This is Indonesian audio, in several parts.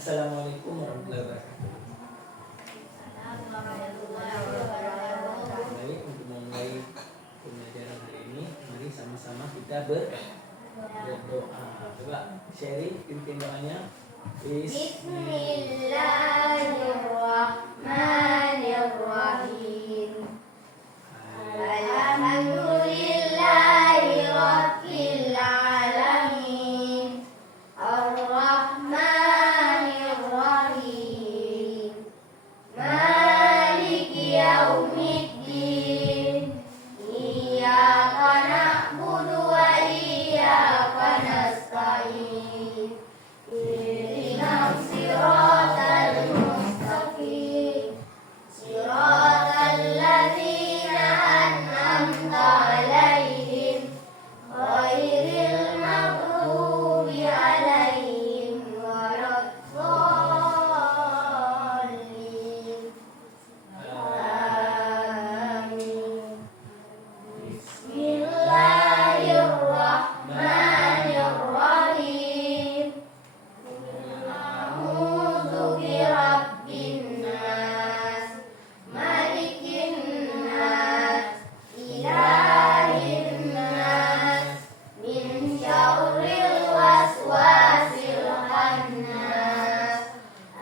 Assalamualaikum warahmatullahi wabarakatuh. Baik, untuk memulai pembelajaran hari ini, mari sama-sama kita berdoa. Coba sharing pimpin doanya. Bismillahirrahmanirrahim. Alhamdulillahi rabbil alamin. Ar-Rahmanir Rahim. Maliki yaumiddin. Iyyaka na'budu wa iyyaka nasta'in. Ihdinas siratal mustaqim. Siratal ladzina an'amta 'alaihim ghairil maghdubi 'alaihim waladdallin. Amin. Bismillahirrahmanirrahim. A'udzu birabbin nas, malikin nas, ilahin nas, min syarril waswasil khannas,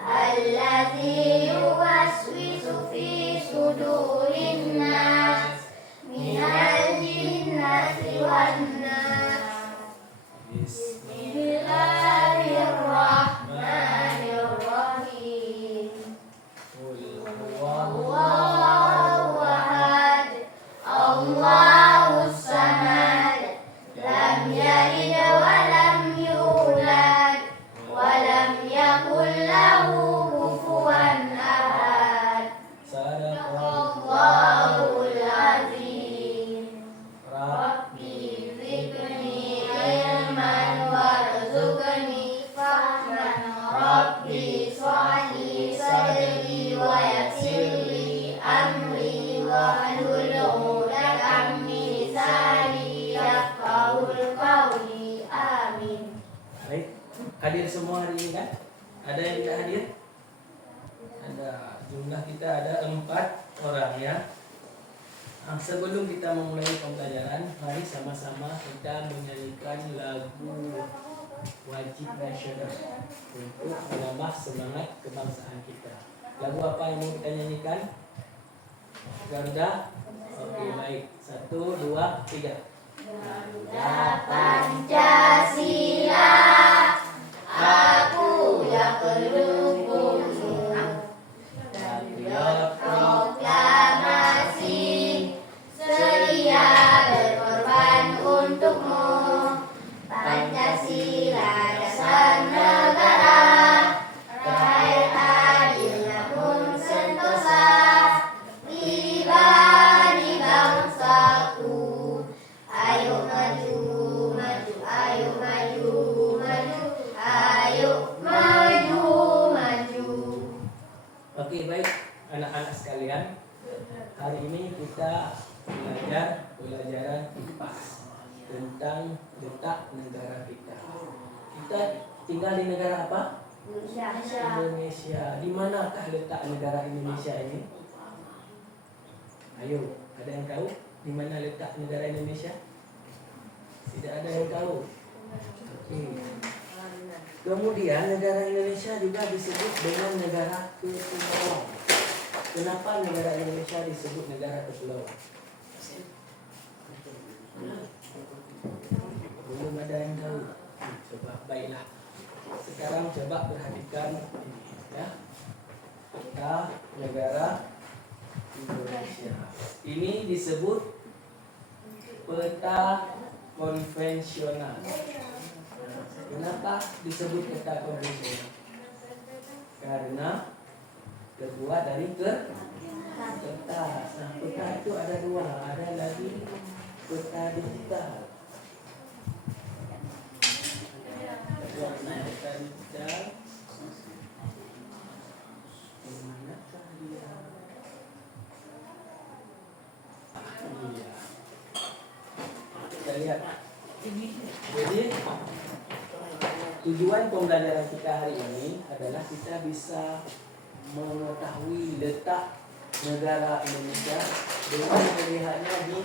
alladzi yuwaswisu fi sudurin nas, minal jinnati wan nas. Bismillahirrahmanirrahim. Allahu ahad, Allahus samad, lam yalid wa lam yulad, wa lam yakul lahu kufuwan ahad. Sadaqallahul azim. Rabbi zidni ilman warzuqni fahman. Rabbi shrahli sadri wa yassirli amri wahlul 'uqdatam min lisani yafqahul qawli. Amin. Baik, hadir semua hari ini kan? Ada yang tidak hadir? Ada. Jumlah kita ada 4 orang ya. Sebelum kita memulai pembelajaran, mari sama-sama kita menyanyikan lagu wajib nasional untuk menambah semangat kebangsaan kita. Lagu apa yang mau kita nyanyikan? Garuda? Oke, baik. 1, 2, 3. Garuda Pancasila, aku yang pendukungmu. Garuda proklamasi, sedia berkorban untukmu. Pancasila dasar negara, rakyat adil namun sentosa. Pribadi bangsaku, ayo maju, maju, ayo maju, maju, ayo maju, maju. Oke, baik anak-anak sekalian. Hari ini kita belajar pelajaran IPA tentang letak negara kita. Kita tinggal di negara apa? Indonesia. Di manakah letak negara Indonesia ini? Ayo, ada yang tahu di mana letak negara Indonesia? Tidak ada yang tahu. Oke. Kemudian negara Indonesia juga disebut dengan negara kepulauan. Kenapa negara Indonesia disebut negara kepulauan? Belum ada yang tahu. Coba, baiklah. Sekarang coba perhatikan ini ya. Kita negara Indonesia. Ini disebut peta konvensional. Kenapa disebut peta konvensional? Karena terbuat dari kertas. Nah, peta itu ada 2, ada lagi peta digital. Peta digital. Manakah dia? Iya. Kita lihat. Jadi tujuan pembelajaran kita hari ini adalah kita bisa mengetahui letak negara Indonesia dengan melihatnya di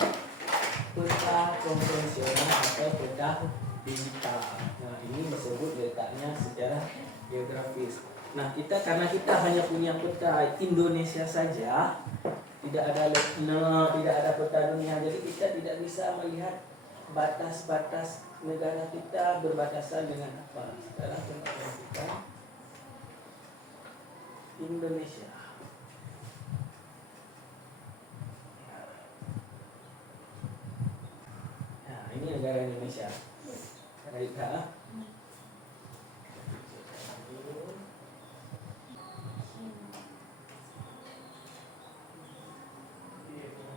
peta konvensional atau peta digital. Nah, ini disebut letaknya secara geografis. Nah, karena kita hanya punya peta Indonesia saja, tidak ada peta dunia, jadi kita tidak bisa melihat batas-batas negara kita berbatasan dengan apa. Sekarang kita Indonesia. Nah, ini negara Indonesia. Negara kita.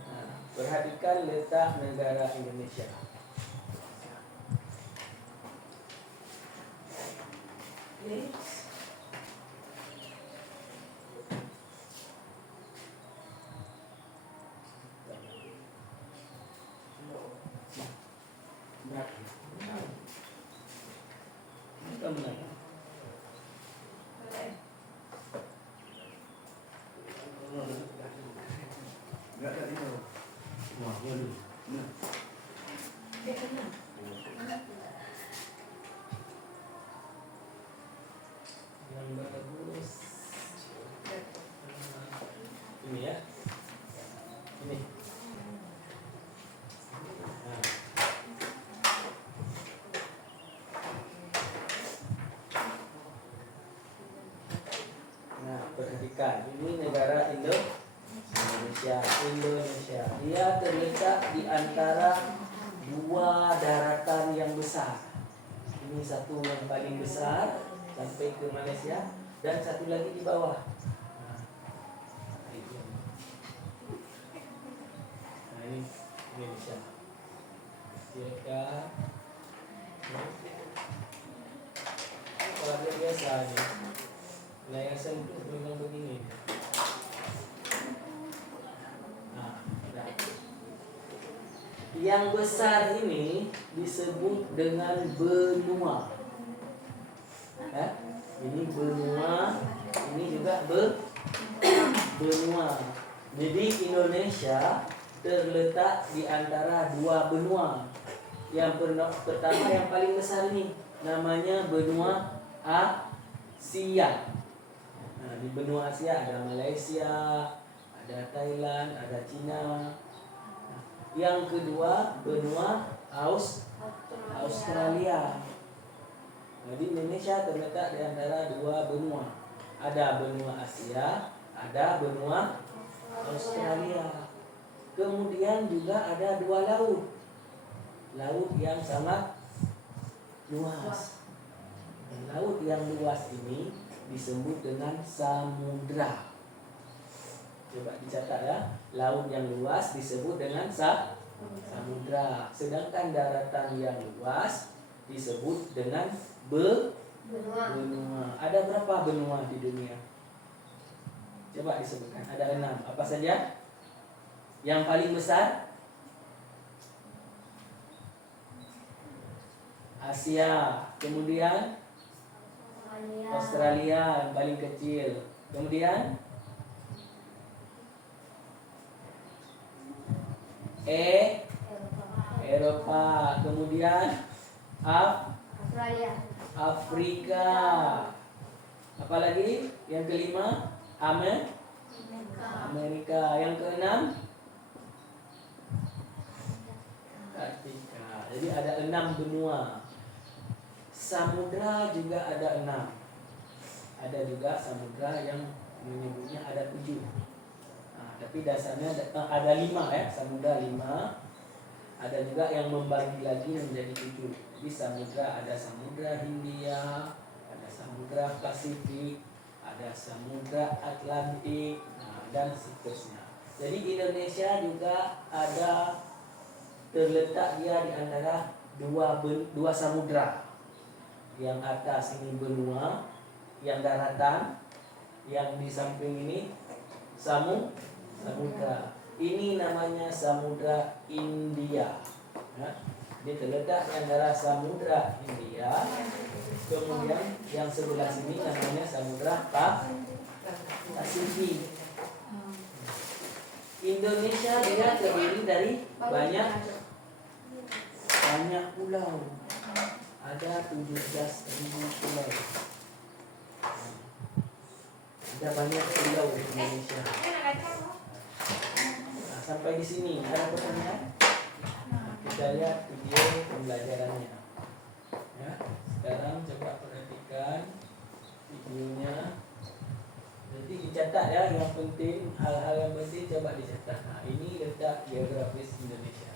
Nah, perhatikan letak negara Indonesia. Yang bagus ini ya, ini. Nah, perhatikan, ini negara Indonesia. Dia terletak di antara dua daratan yang besar. Ini satu yang paling besar sampai ke Malaysia dan satu lagi di bawah. Nah, ini Indonesia. Silakan. Keluarga biasa ni. Layar sentuh memang begini. Yang besar ini disebut dengan benua. Ini benua, ini juga benua. Jadi Indonesia terletak di antara dua benua. Yang pertama yang paling besar ini namanya benua Asia. Nah, di benua Asia ada Malaysia, ada Thailand, ada China. Yang kedua benua Australia. Jadi Indonesia terletak di antara dua benua. Ada benua Asia, ada benua Australia. Kemudian juga ada dua laut. Laut yang sangat luas. Laut yang luas ini disebut dengan samudra. Coba dicatat ya. Laut yang luas disebut dengan samudra. Sedangkan daratan yang luas disebut dengan benua. Ada berapa benua di dunia? Coba disebutkan. Ada 6. Apa saja? Yang paling besar Asia. Kemudian Australia yang paling kecil. Kemudian Eropa. Kemudian Afrika. Apalagi yang kelima Amerika. Yang keenam Antartika. Jadi ada 6 benua. Samudra juga ada 6. Ada juga samudra yang menyebutnya ada 7. Tapi dasarnya ada 5 ya, samudra 5. Ada juga yang membagi lagi menjadi 7. Jadi samudra ada samudra Hindia, ada samudra Pasifik, ada samudra Atlantik, dan seterusnya. Jadi Indonesia juga ada terletak dia di antara dua samudra. Yang atas ini benua, yang daratan, yang di samping ini samudra. Ini namanya Samudra India. Dia terletak di antara Samudra Hindia, kemudian yang sebelah sini namanya Samudra Pasifik. Indonesia dia terdiri dari banyak pulau. Ada 17.000 pulau. Ada banyak pulau di Indonesia. Nah, sampai di sini ada pertanyaan? Kita lihat video pembelajarannya. Ya, sekarang coba perhatikan videonya. Nanti dicatat ya, yang penting, hal-hal yang penting coba dicatat. Nah, ini letak geografis Indonesia.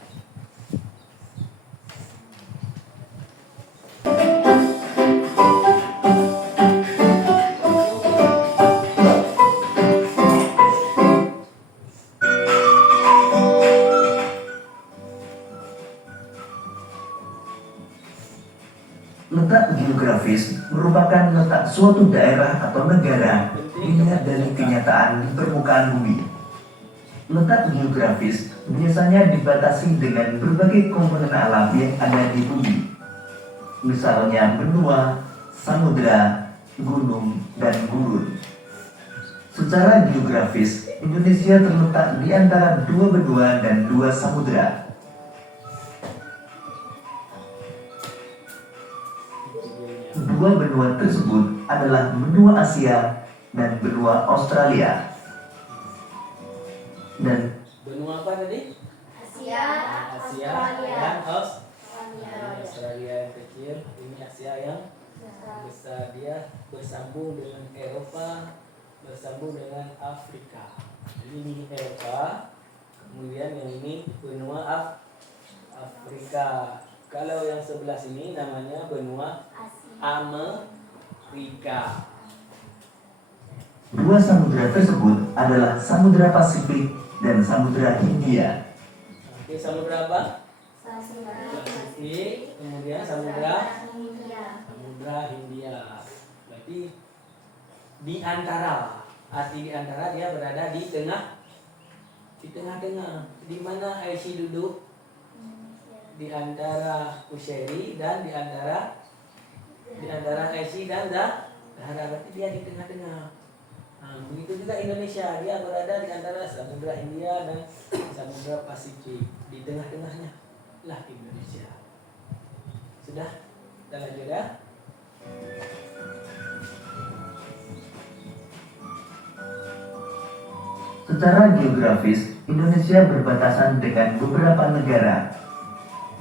Letak geografis merupakan letak suatu daerah atau negara dilihat dari kenyataan di permukaan bumi. Letak geografis biasanya dibatasi dengan berbagai komponen alam yang ada di bumi. Misalnya benua, samudra, gunung, dan gurun. Secara geografis, Indonesia terletak di antara dua benua dan dua samudra. Dua benua tersebut adalah benua Asia dan benua Australia. Dan Benua apa tadi? Asia, Dan Australia yang kecil. Ini Asia yang besar. Dia bersambung dengan Eropa, bersambung dengan Afrika. Jadi ini Eropa, kemudian yang ini benua Afrika. Kalau yang sebelah sini namanya benua Amerika. dua samudra tersebut adalah Samudra Pasifik dan Samudra Hindia. Oke, samudra apa? Pasifik, kemudian Samudra Hindia. Berarti di antara, arti di antara dia berada di tengah-tengah. Di mana Aisyah duduk? Di antara Kushairi dan di antara Aisyah dan Dahara. Berarti dia di tengah-tengah. Nah, begitu juga Indonesia, dia berada di antara Samudra Hindia dan Samudra Pasifik. Di tengah-tengahnya lah Indonesia. Sudah? Kita lanjut ya. Secara geografis, Indonesia berbatasan dengan beberapa negara.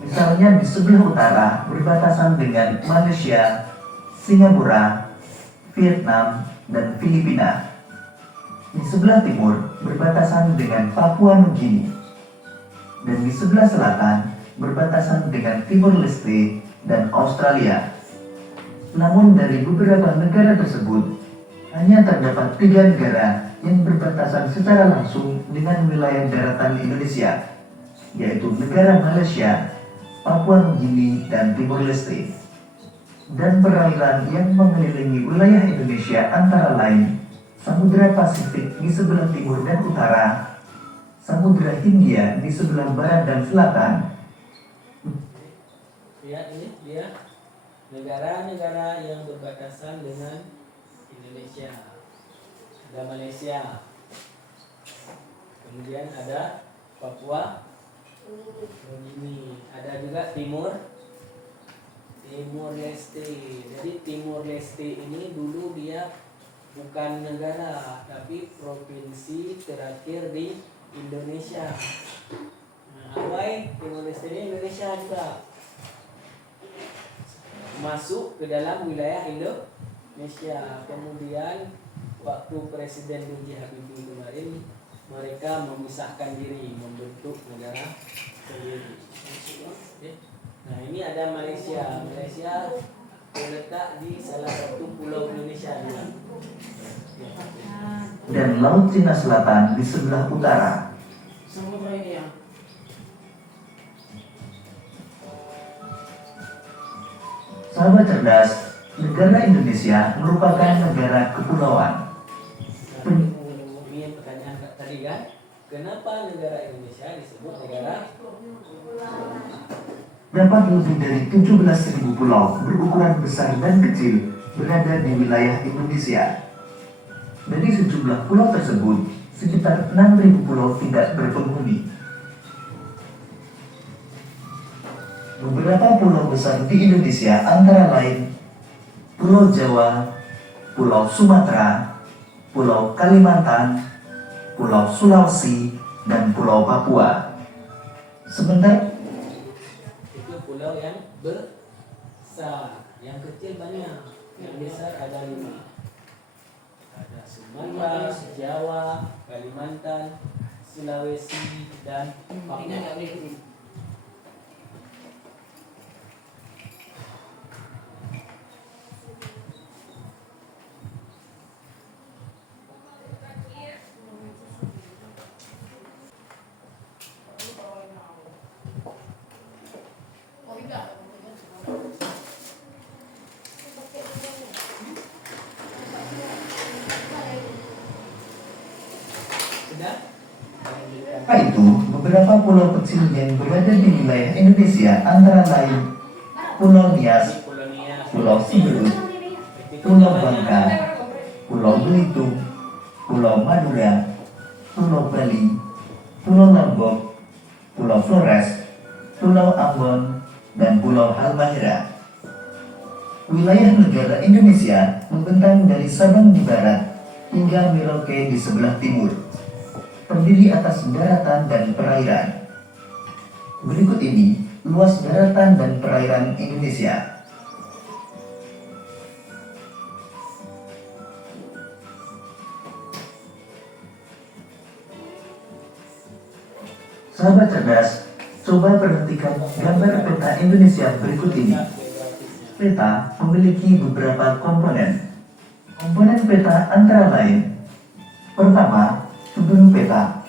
Misalnya di sebelah utara berbatasan dengan Malaysia, Singapura, Vietnam, dan Filipina. Di sebelah timur berbatasan dengan Papua Nugini. Dan di sebelah selatan berbatasan dengan Timor Leste dan Australia. Namun dari beberapa negara tersebut, hanya terdapat 3 negara yang berbatasan secara langsung dengan wilayah daratan Indonesia, yaitu negara Malaysia, Papua Nugini, dan Timor Leste. Dan perairan yang mengelilingi wilayah Indonesia antara lain Samudra Pasifik di sebelah timur dan utara, Samudra Hindia di sebelah barat dan selatan. Lihat ini dia negara-negara yang berbatasan dengan Indonesia. Ada Malaysia, kemudian ada Papua Nugini, ada juga Timor Leste. Jadi Timor Leste ini dulu dia bukan negara, tapi provinsi terakhir di Indonesia. Nah, Hawaii, Timor Leste ini Indonesia juga. Masuk ke dalam wilayah Indonesia. Kemudian waktu Presiden B.J. Habibie kemarin, mereka memisahkan diri, membentuk negara sendiri. Nah, ini ada Malaysia. Malaysia terletak di salah satu pulau Indonesia juga. Dan Laut Cina Selatan di sebelah utara. Sahabat cerdas, negara Indonesia merupakan negara kepulauan. Ini pertanyaan tadi kan, kenapa negara Indonesia disebut negara? dapat lebih dari 17.000 pulau berukuran besar dan kecil berada di wilayah Indonesia. Dari sejumlah pulau tersebut, sekitar 6.000 pulau tidak berpenghuni. Beberapa pulau besar di Indonesia antara lain Pulau Jawa, Pulau Sumatera, Pulau Kalimantan, Pulau Sulawesi, dan Pulau Papua. Sebentar, Itu pulau yang besar, yang kecil banyak, yang besar ada 5. Ada Sumatera, Jawa, Kalimantan, Sulawesi, dan Papua. Sudah? apa itu beberapa pulau kecil yang berada di wilayah Indonesia antara lain Pulau Nias, Ini Pulau Nias, Pulau Siberut, Pulau Bangka, Pulau Belitung, Pulau Madura, Pulau Bali, Pulau Lombok, Pulau Flores, Pulau Ambon, dan Pulau Halmahera. Wilayah negara Indonesia membentang dari Sabang di barat hingga Merauke di sebelah timur, terdiri atas daratan dan perairan. Berikut ini luas daratan dan perairan Indonesia. Sahabat cerdas, coba perhatikan gambar peta Indonesia berikut ini. Peta memiliki beberapa komponen. Komponen peta antara lain: pertama, sudut peta.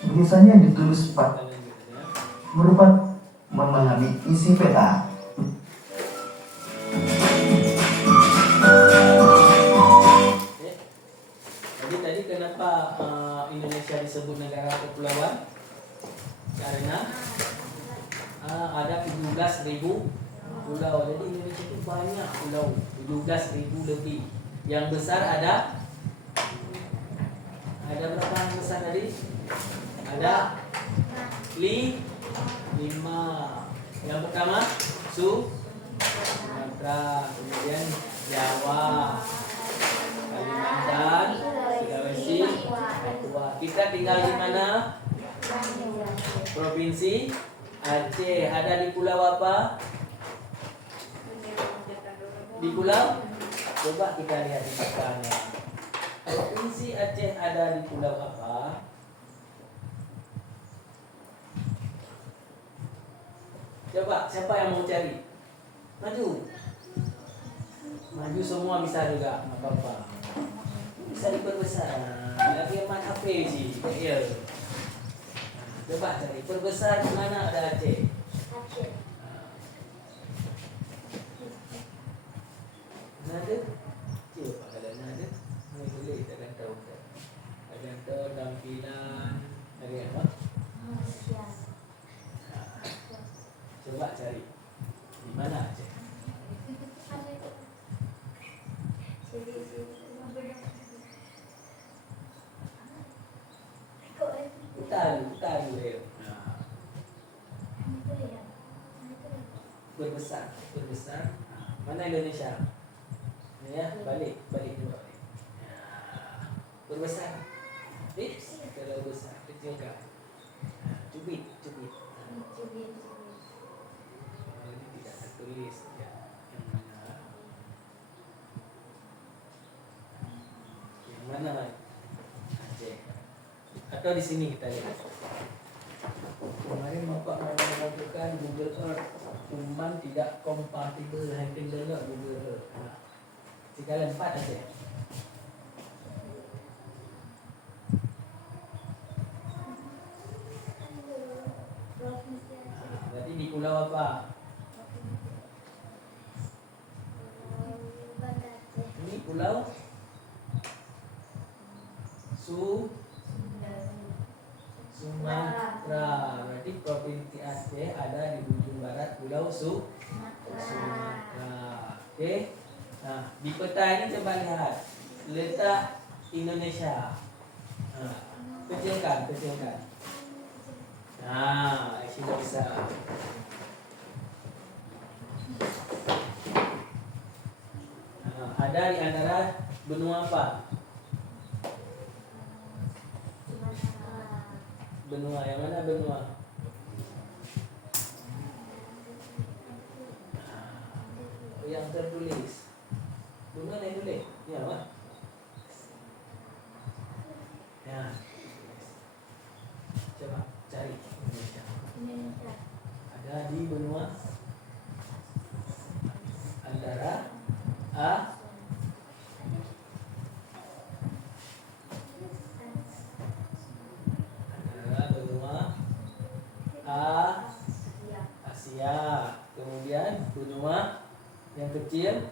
Biasanya ditulis merupakan memahami isi peta. Jadi tadi kenapa Indonesia disebut negara kepulauan? Karena ada 17.000 pulau. Jadi Indonesia itu banyak pulau, 17.000 lebih. Yang besar ada berapa yang besar tadi? Ada 5. Yang pertama Sumatera, kemudian Jawa, Kalimantan, Sulawesi, Papua. Kita tinggal di mana? Provinsi Aceh. Ada di pulau apa? Di pulau? Coba kita lihat di petanya. Provinsi Aceh ada di pulau apa? Coba, siapa yang mau cari? Maju. Maju semua bisa juga, nggak apa-apa. Bisa diperbesar. Lagi main HP sih, ya. Coba cari perbesar di mana ada Aceh. Nada? Coba kalau nada, boleh kita akan tahu kan. Akan tahu tampilan dari apa? Coba cari di mana Aceh. Utaru ya. Berbesar. Mana Indonesia? Ya, balik dulu. Ya. Berbesar. Tips kalau besar, kecil kan. Cubit. Ini tidak tertulis ya. Yang mana? Aceh. Atau di sini kita lihat. Kemarin Bapak mau melakukan Google Earth, cuman tidak kompatibel handphone dulu Google Earth. Nah, sekalian 4 aja. Nah, berarti di pulau apa? Ini pulau Sumatera. Berarti provinsi Aceh ada di ujung barat Pulau Sumatera. Oke. Nah, di peta ini coba lihat letak Indonesia. Nah, kecilkan. Nah, sudah bisa. Nah, ada di antara benua apa? Benua yang mana benua? Nah, yang tertulis. Benua yang tulis. Ya, Pak. Ya. Coba cari Indonesia. Ada di benua antara benua Asia, kemudian benua yang kecil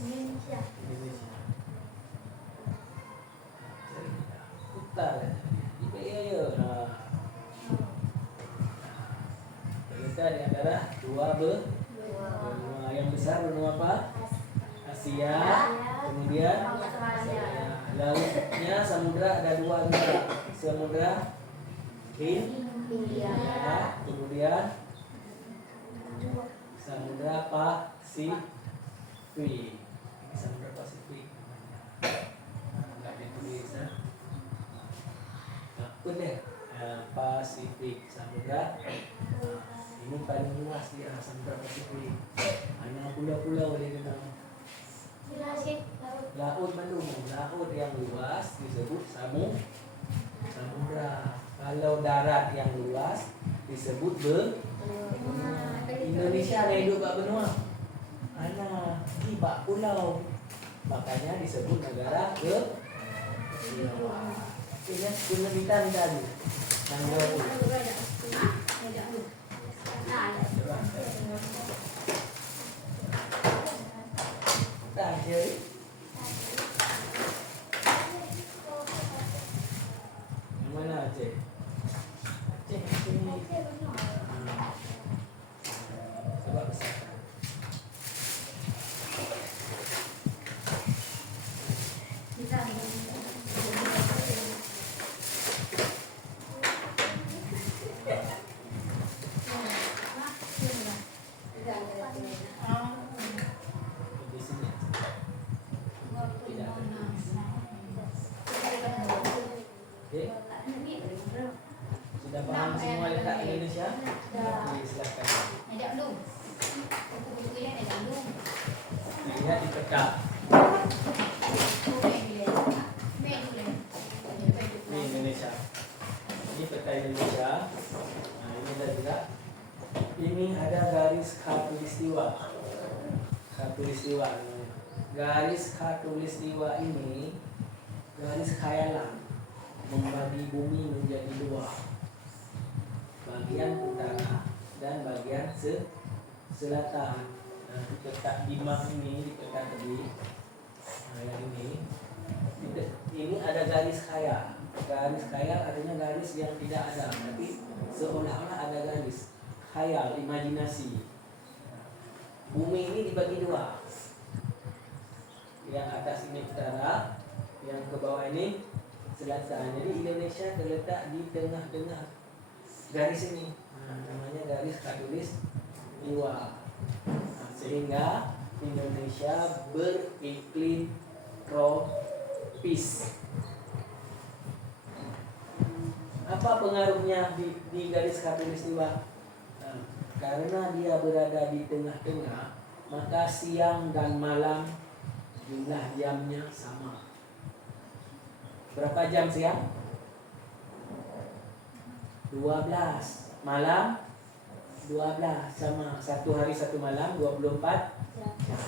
Indonesia. Utara. Ya. Terletak di antara dua benua yang besar, benua apa? Asia. Kemudian lautnya samudra ada dua juga. Samudra Hindia. Kemudian Samudra Pasifik. Samudra Pasifik. Enggak ditulis ya. Takut deh. Pasifik, Samudra. Ini paling luas dia, Samudra Pasifik. Hanya pulau-pulau dia kenal. Laut belum, laut yang luas disebut samudra. Kalau darat yang luas disebut benua. Indonesia ada hidup kat benua. Ana tiba pulau. Makanya disebut negara benua. Ini penerbitan tadi. Tanggal tu. Tak jadi. Mana Aceh? Aceh sini. Coba besarkan. Di sini. Tidak tertulis. Okey. Sudah paham semua letak Indonesia? Okey, silakan. Lihat di peta. Ini Indonesia. Ini peta Indonesia. Nah, ini ada juga. Ini ada garis khatulistiwa. Khatulistiwa. Garis khatulistiwa ini garis khayalan membagi bumi menjadi dua, bagian utara dan bagian selatan. Nah, di peta di map ini, di peta tadi, nah yang ini ada garis khayal. Garis khayal artinya garis yang tidak ada, tapi seolah-olah ada garis khayal, imajinasi. Bumi ini dibagi dua. Yang atas ini utara, yang ke bawah ini selatan. Jadi Indonesia terletak di tengah-tengah garis ini. Nah, namanya garis khatulistiwa. Nah, sehingga Indonesia beriklim tropis. Apa pengaruhnya di garis khatulistiwa? Nah, karena dia berada di tengah-tengah, maka siang dan malam jumlah jamnya sama. Berapa jam siang? 12. Malam 12. Sama. Satu hari satu malam 24 jam.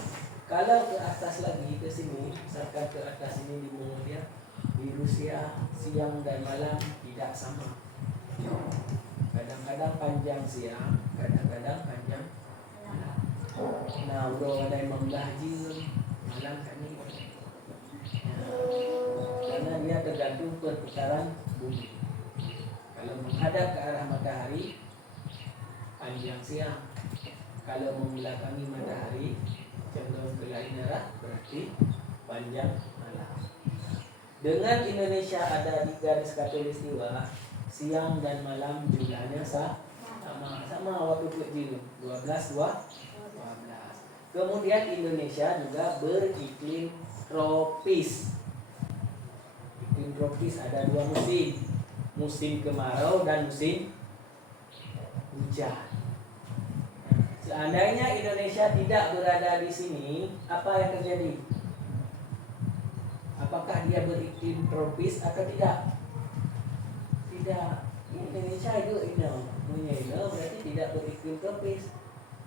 Kalau ke atas lagi, ke sini, misalkan ke atas ini di Mongolia, di Rusia, siang dan malam tidak sama. Kadang-kadang panjang siang, kadang-kadang panjang malam. Nah, udah ada yang membahjir malam kami. Karena dia tergantung perputaran bumi. Kalau menghadap ke arah matahari, panjang siang. Kalau membelakangi matahari, condong ke lain arah, berarti panjang malam. Dengan Indonesia ada di garis khatulistiwa, siang dan malam jumlahnya sama waktu kecil 12. Kemudian Indonesia juga beriklim tropis. Iklim tropis ada 2 musim, musim kemarau dan musim hujan. Seandainya Indonesia tidak berada di sini, apa yang terjadi? Apakah dia beriklim tropis atau tidak? Tidak. Indonesia itu berarti tidak beriklim tropis.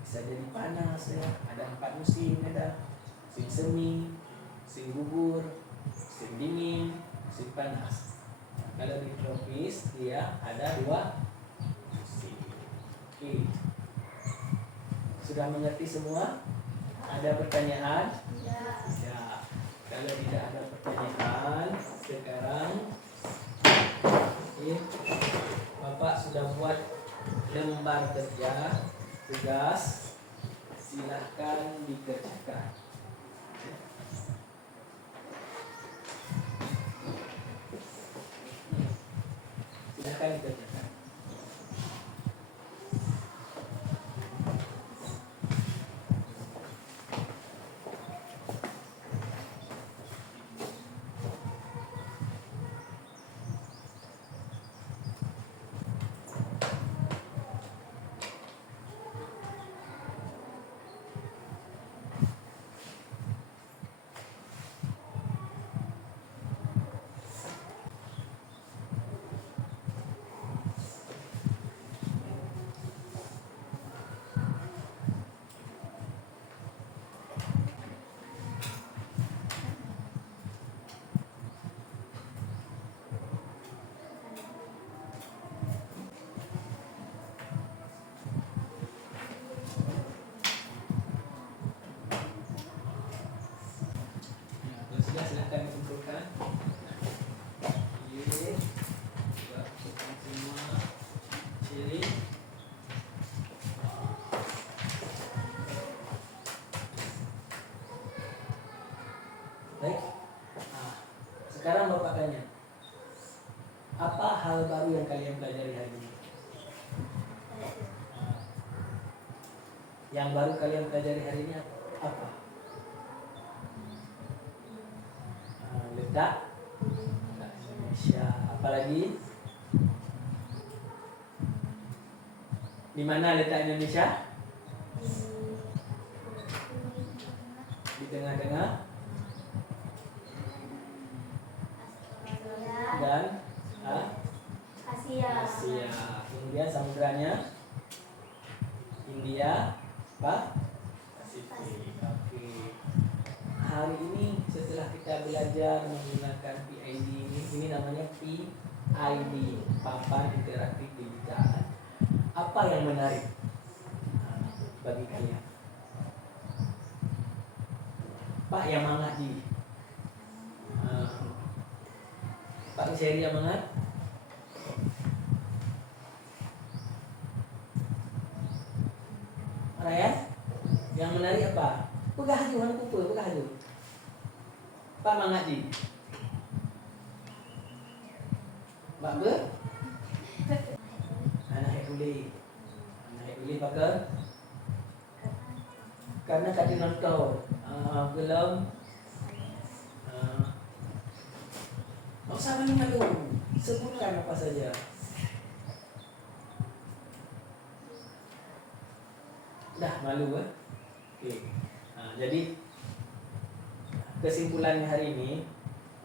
Bisa jadi panas ya. Ada 4 musim, ada musim semi, musim gugur, musim dingin, musim panas. Kalau di tropis dia ada 2 musim. Oke. Sudah mengerti semua? Ada pertanyaan? Ya. Kalau tidak ada pertanyaan, sekarang Bapak sudah buat lembar kerja tugas, silahkan dikerjakan. Silahkan dikerjakan. Silahkan dikumpulkan. Semua ciri. Baik. Sekarang Bapak tanya, apa hal baru yang kalian pelajari hari ini? Yang baru kalian pelajari hari ini apa? Letak Indonesia. Apalagi? Di mana letak Indonesia? Di tengah-tengah dan Asia. Kemudian samudranya India, Pasifik. Oke. Hari ini setelah kita belajar menggunakan PID ini namanya PID, papan interaktif digital. Apa yang menarik bagi kalian? Pak yang mangat di Pak Seri yang mangat. Ryan, yang menarik apa? Pegah haju, mana kumpul, pegah haju. Pak Mangaji. Mbak Ber? Anak boleh. Anak boleh pakai? Karena tadi nonton belum. Tak usah malu-malu. Sebutkan apa saja. Dah malu kan? Okey. Jadi kesimpulannya hari ini,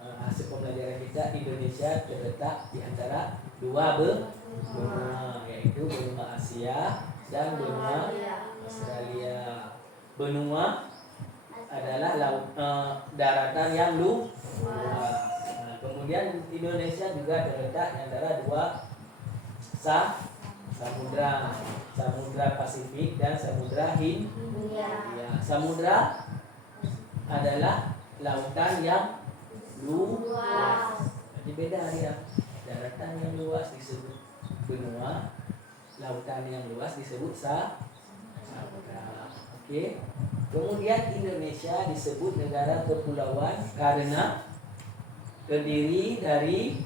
hasil pembelajaran kita, Indonesia terletak di antara 2 benua, yaitu benua Asia dan benua Australia. Benua adalah daratan yang luas. Kemudian Indonesia juga terletak di antara 2 samudra, Samudra Pasifik dan Samudra Hindia. Samudra adalah lautan yang luas. Jadi beda dia. Daratan yang luas disebut benua, lautan yang luas disebut samudra. Oke. Kemudian Indonesia disebut negara kepulauan karena terdiri dari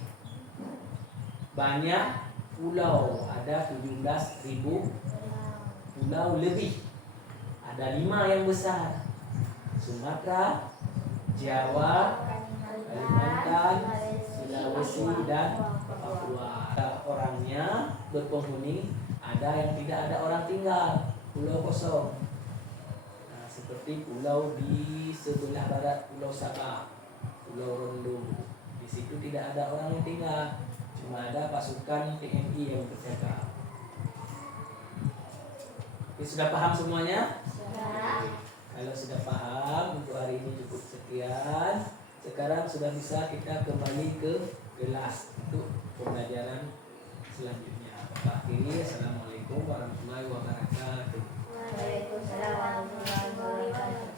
banyak pulau. Ada 17.000 pulau lebih. Ada 5 yang besar: Sumatera, Jawa, Kalimantan, Sulawesi, dan Papua. Orangnya berpenghuni, ada yang tidak ada orang tinggal, pulau kosong. Nah, seperti pulau di sebelah barat, Pulau Sabah, Pulau Rondo. Di situ tidak ada orang yang tinggal, cuma ada pasukan TNI yang berjaga. Oke, sudah paham semuanya? Kalau sudah paham, untuk hari ini cukup sekian. Sekarang sudah bisa kita kembali ke kelas untuk pembelajaran selanjutnya. Akhirnya, Assalamualaikum warahmatullahi wabarakatuh. Waalaikumsalam warahmatullahi wabarakatuh.